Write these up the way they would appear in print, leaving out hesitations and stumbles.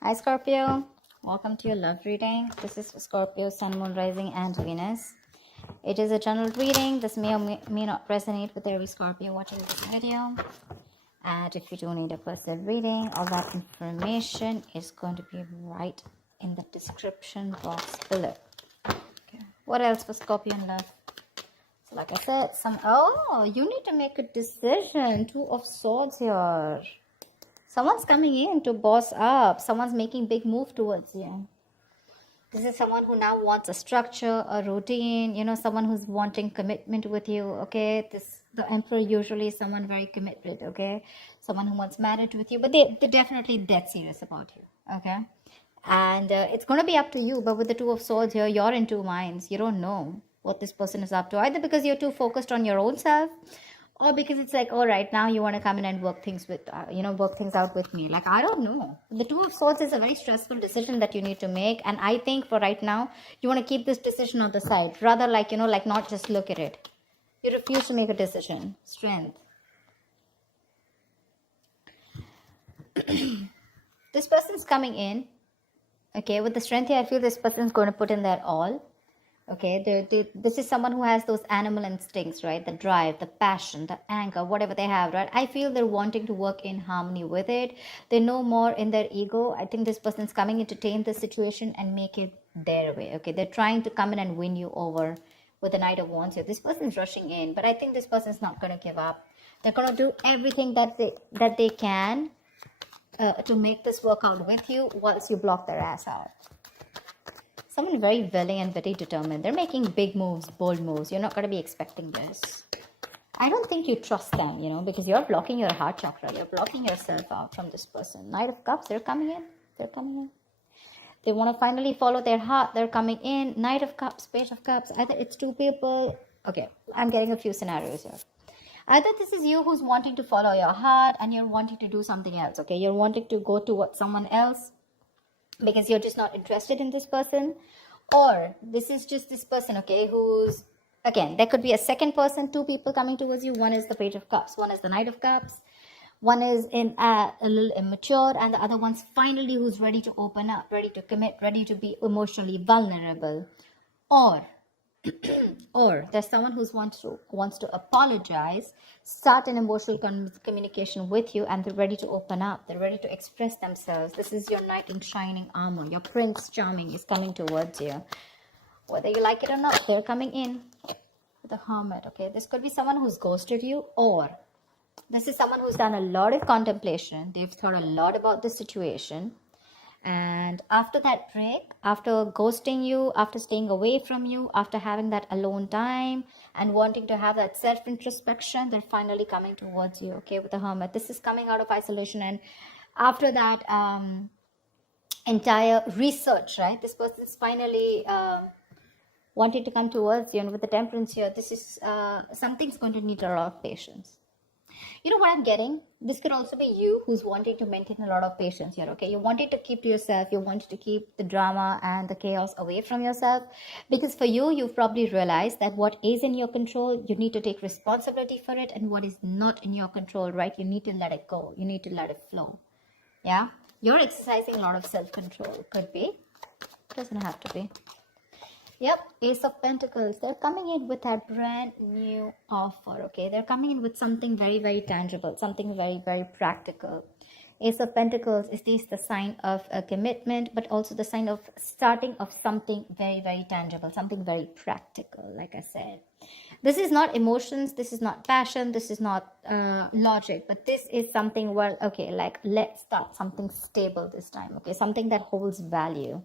Hi Scorpio, welcome to your love reading. This is for Scorpio, Sun, Moon, Rising and Venus. It is a general reading. This may or may not resonate with every Scorpio watching this video. And if you do need a personal reading, all that information is going to be right in the description box below. Okay. What else for Scorpio in love? So like I said, you need to make a decision. Two of Swords here. Someone's coming in to boss up. Someone's making big move towards you. This is someone who now wants a structure, a routine, someone who's wanting commitment with you, okay? The Emperor usually is someone very committed, okay? Someone who wants marriage with you, but they're definitely dead serious about you, okay? And it's going to be up to you, but with the Two of Swords here, you're in two minds. You don't know what this person is up to, either because you're too focused on your own self, or because it's like, all right, now you want to come in and work things out with me. Like, I don't know. The Two of Swords is a very stressful decision that you need to make. And I think for right now, you want to keep this decision on the side. Rather like not just look at it. You refuse to make a decision. Strength. This person's coming in. Okay, with the strength here, I feel this person's going to put in their all. Okay, this is someone who has those animal instincts, right? The drive, the passion, the anger, whatever they have, right? I feel they're wanting to work in harmony with it. They know more in their ego. I think this person's coming in to tame the situation and make it their way. Okay, they're trying to come in and win you over with the Knight of Wands here. This person's rushing in, but I think this person's not going to give up. They're going to do everything that they can to make this work out with you once you block their ass out. Someone very willing and very determined. They're making big moves, bold moves. You're not going to be expecting this. I don't think you trust them, because you're blocking your heart chakra. You're blocking yourself out from this person. Knight of Cups, they're coming in. They're coming in. They want to finally follow their heart. They're coming in. Knight of Cups, Page of Cups. Either it's two people. Okay, I'm getting a few scenarios here. Either this is you who's wanting to follow your heart and you're wanting to do something else. Okay, you're wanting to go towards someone else because you're just not interested in this person, or this is just this person, okay, who's, again, there could be a second person, two people coming towards you. One is the Page of Cups, one is the Knight of Cups, one is a little immature, and the other one's finally who's ready to open up, ready to commit, ready to be emotionally vulnerable. Or there's someone who wants to apologize, start an emotional communication with you, and they're ready to open up. They're ready to express themselves. This is your knight in shining armor. Your Prince Charming is coming towards you. Whether you like it or not, they're coming in with the Hermit. Okay, this could be someone who's ghosted you, or this is someone who's done a lot of contemplation. They've thought a lot about the situation. And after that break, after ghosting you, after staying away from you, after having that alone time and wanting to have that self-introspection, they're finally coming towards you, okay, with the Hermit. This is coming out of isolation, and after that entire research, right, this person is finally wanting to come towards you. And with the Temperance here, this is something's going to need a lot of patience. You know what I'm getting? This could also be you who's wanting to maintain a lot of patience here, okay? You wanted to keep to yourself. You wanted to keep the drama and the chaos away from yourself. Because for you, you've probably realized that what is in your control, you need to take responsibility for it. And what is not in your control, right? You need to let it go. You need to let it flow. Yeah? You're exercising a lot of self-control. Could be. Doesn't have to be. Yep, Ace of Pentacles. They're coming in with that brand new offer, okay? They're coming in with something very, very tangible, something very, very practical. Ace of Pentacles is the sign of a commitment, but also the sign of starting of something very, very tangible, something very practical, like I said. This is not emotions, this is not passion, this is not logic, but this is something, well, okay, like let's start something stable this time, okay? Something that holds value.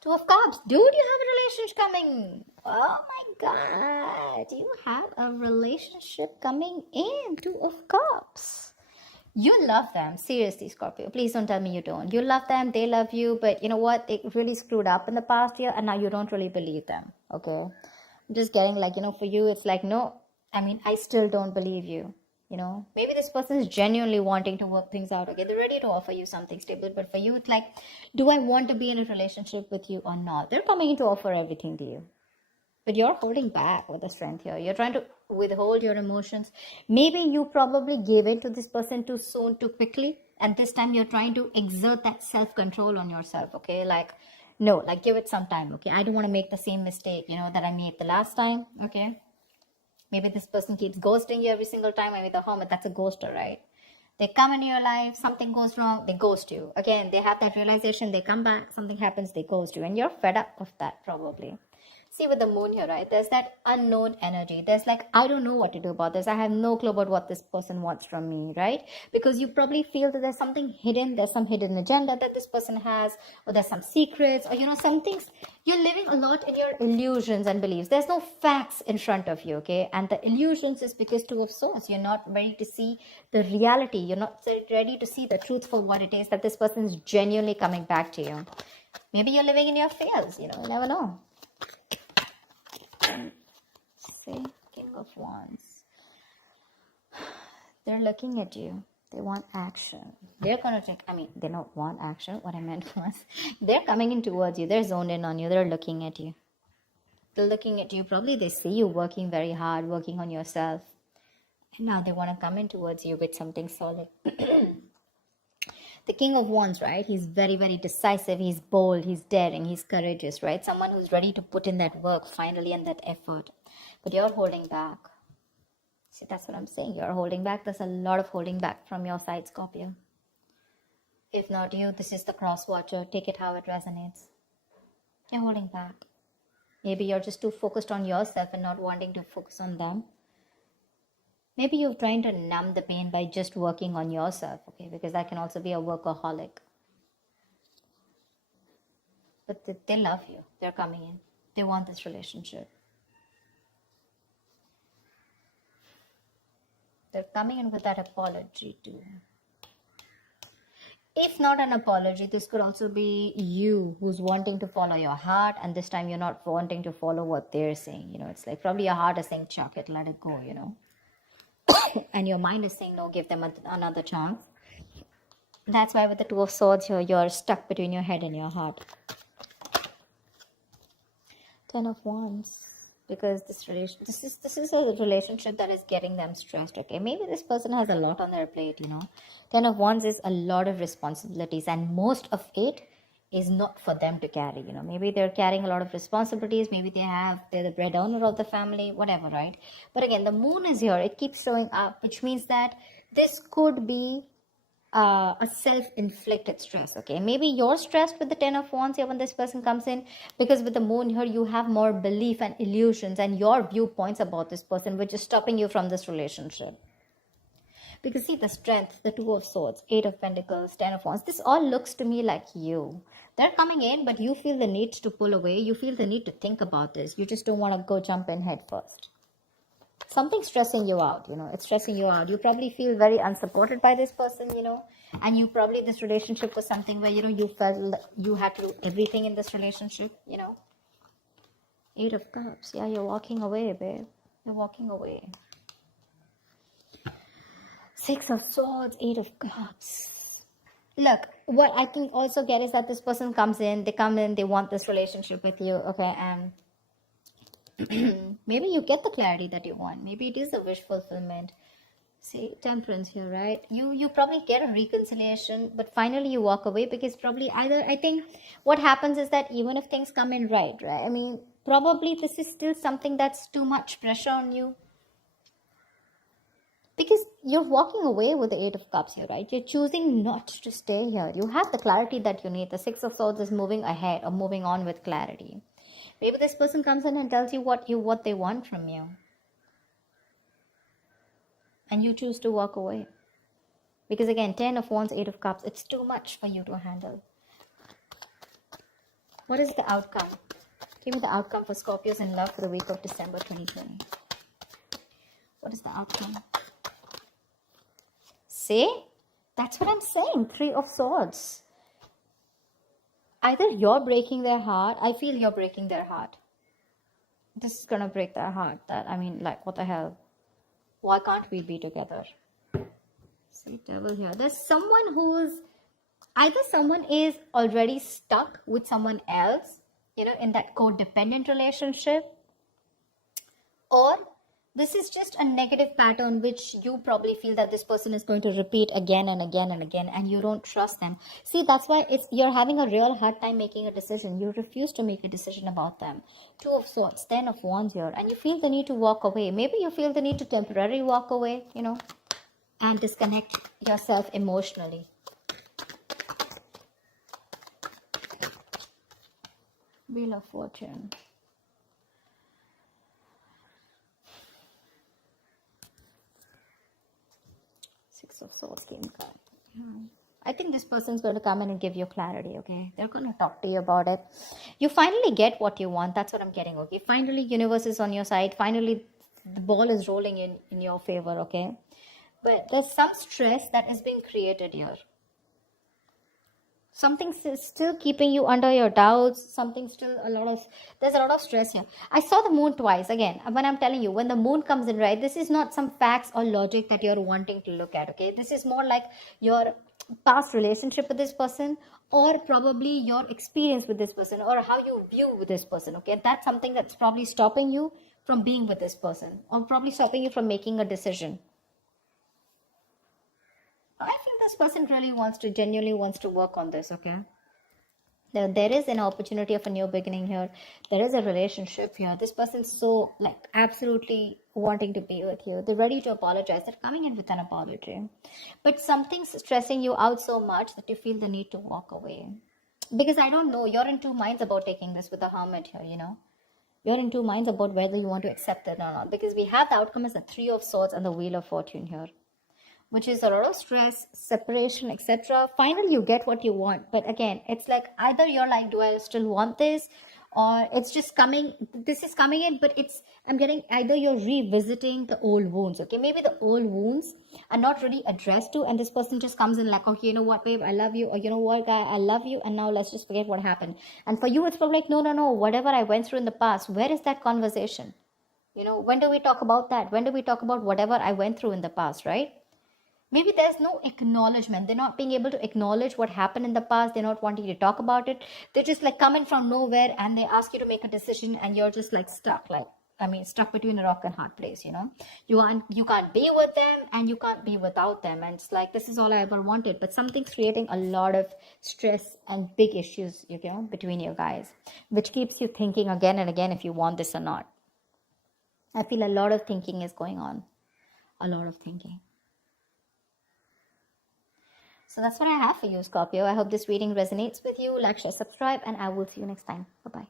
Two of Cups. Dude, you have a relationship coming. Oh my God. You have a relationship coming in. Two of Cups. You love them. Seriously, Scorpio. Please don't tell me you don't. You love them. They love you. But you know what? They really screwed up in the past year. And now you don't really believe them. Okay. I'm just getting like, for you, it's like, no. I still don't believe you. Maybe this person is genuinely wanting to work things out. Okay, they're ready to offer you something stable, but for you, it's like, do I want to be in a relationship with you or not? They're coming in to offer everything to you. But you're holding back with the strength here. You're trying to withhold your emotions. Maybe you probably gave in to this person too soon, too quickly. And this time you're trying to exert that self-control on yourself, okay? Like, no, like give it some time, okay? I don't want to make the same mistake, that I made the last time, okay? Maybe this person keeps ghosting you every single time. I mean, the hermit, that's a ghoster, right? They come into your life, something goes wrong, they ghost you. Again, they have that realization, they come back, something happens, they ghost you. And you're fed up of that, probably. See, with the moon here, right, there's that unknown energy. There's like, I don't know what to do about this. I have no clue about what this person wants from me, right? Because you probably feel that there's something hidden. There's some hidden agenda that this person has, or there's some secrets, or, some things. You're living a lot in your illusions and beliefs. There's no facts in front of you, okay? And the illusions is because Two of Swords. You're not ready to see the reality. You're not ready to see the truth for what it is, that this person is genuinely coming back to you. Maybe you're living in your fears, you never know. See, King of Wands. They're looking at you. They want action. They're going to take, they don't want action. What I meant was, they're coming in towards you. They're zoned in on you. They're looking at you. They're looking at you. Probably they see you working very hard, working on yourself. And now they want to come in towards you with something solid. The King of Wands, right? He's very, very decisive. He's bold. He's daring. He's courageous, right? Someone who's ready to put in that work finally and that effort. But you're holding back. See, that's what I'm saying. You're holding back. There's a lot of holding back from your side, Scorpio. If not you, this is the cross watcher. Take it how it resonates. You're holding back. Maybe you're just too focused on yourself and not wanting to focus on them. Maybe you're trying to numb the pain by just working on yourself, okay? Because that can also be a workaholic. But they love you. They're coming in. They want this relationship. They're coming in with that apology too. If not an apology, this could also be you who's wanting to follow your heart, and this time you're not wanting to follow what they're saying. It's like probably your heart is saying, chuck it, let it go, and your mind is saying, no, give them another chance. That's why with the Two of Swords here, you're stuck between your head and your heart. 10 of Wands. Because this is a relationship that is getting them stressed, okay? Maybe this person has a lot on their plate, 10 of Wands is a lot of responsibilities, and most of it is not for them to carry, Maybe they're carrying a lot of responsibilities. Maybe they're the breadwinner of the family, whatever, right? But again, the moon is here. It keeps showing up, which means that this could be a self-inflicted stress, okay? Maybe you're stressed with the 10 of Wands here when this person comes in, because with the moon here, you have more belief and illusions and your viewpoints about this person, which is stopping you from this relationship. Because see, the strength, the Two of Swords, 8 of Pentacles, 10 of Wands, this all looks to me like you. They're coming in, but you feel the need to pull away. You feel the need to think about this. You just don't want to go jump in head first. Something's stressing you out, it's stressing you out. You probably feel very unsupported by this person, and you probably, this relationship was something where, you felt like you had to do everything in this relationship, 8 of Cups. Yeah, you're walking away, babe. You're walking away. 6 of Swords, 8 of Cups. Look, what I can also get is that this person comes in, they want this relationship with you, okay, and maybe you get the clarity that you want. Maybe it is a wish fulfillment. See, Temperance here, right? You probably get a reconciliation, but finally you walk away, because probably I think what happens is that even if things come in right? Probably this is still something that's too much pressure on you. Because you're walking away with the 8 of Cups here, right? You're choosing not to stay here. You have the clarity that you need. The 6 of Swords is moving ahead or moving on with clarity. Maybe this person comes in and tells you what they want from you. And you choose to walk away. Because again, 10 of Wands, 8 of Cups, it's too much for you to handle. What is the outcome? Give me the outcome for Scorpios in love for the week of December 2020. What is the outcome? See? That's what I'm saying. 3 of Swords. Either you're breaking their heart. I feel you're breaking their heart. This is going to break their heart. What the hell? Why can't we be together? See, Devil here. There's someone either someone is already stuck with someone else, in that codependent relationship. or this is just a negative pattern which you probably feel that this person is going to repeat again and again and again, and you don't trust them. See, that's why you're having a real hard time making a decision. You refuse to make a decision about them. Two of Swords, Ten of Wands here, and you feel the need to walk away. Maybe you feel the need to temporarily walk away, and disconnect yourself emotionally. Wheel of Fortune. Six of Swords came card. I think this person's going to come in and give you clarity, okay? They're going to talk to you about it. You finally get what you want. That's what I'm getting, okay? Finally, universe is on your side. Finally, the ball is rolling in your favor, okay? But there's some stress that is being created here. Something's still keeping you under your doubts. There's a lot of stress here. I saw the moon twice. Again, when I'm telling you, when the moon comes in, right, this is not some facts or logic that you're wanting to look at, okay? This is more like your past relationship with this person, or probably your experience with this person, or how you view this person, okay? That's something that's probably stopping you from being with this person, or probably stopping you from making a decision. I think this person really genuinely wants to work on this, okay? There is an opportunity of a new beginning here. There is a relationship here. This person's so, absolutely wanting to be with you. They're ready to apologize. They're coming in with an apology. But something's stressing you out so much that you feel the need to walk away. Because I don't know, you're in two minds about taking this with the Hermit here, You're in two minds about whether you want to accept it or not. Because we have the outcome as the Three of Swords and the Wheel of Fortune here, which is a lot of stress, separation, etc. Finally, you get what you want. But again, it's like either you're like, do I still want this? Or it's just coming, this is coming in, but I'm getting either you're revisiting the old wounds, okay? Maybe the old wounds are not really addressed to, and this person just comes in like, okay, you know what, babe, I love you. Or you know what, guy, I love you. And now let's just forget what happened. And for you, it's probably like, no, whatever I went through in the past, where is that conversation? When do we talk about that? When do we talk about whatever I went through in the past, right? Maybe there's no acknowledgement. They're not being able to acknowledge what happened in the past. They're not wanting to talk about it. They're just coming from nowhere, and they ask you to make a decision, and you're just stuck, stuck between a rock and hard place, You can't be with them, and you can't be without them. And it's like, this is all I ever wanted. But something's creating a lot of stress and big issues, between you guys, which keeps you thinking again and again if you want this or not. I feel a lot of thinking is going on. A lot of thinking. So that's what I have for you, Scorpio. I hope this reading resonates with you. Like, share, subscribe, and I will see you next time. Bye-bye.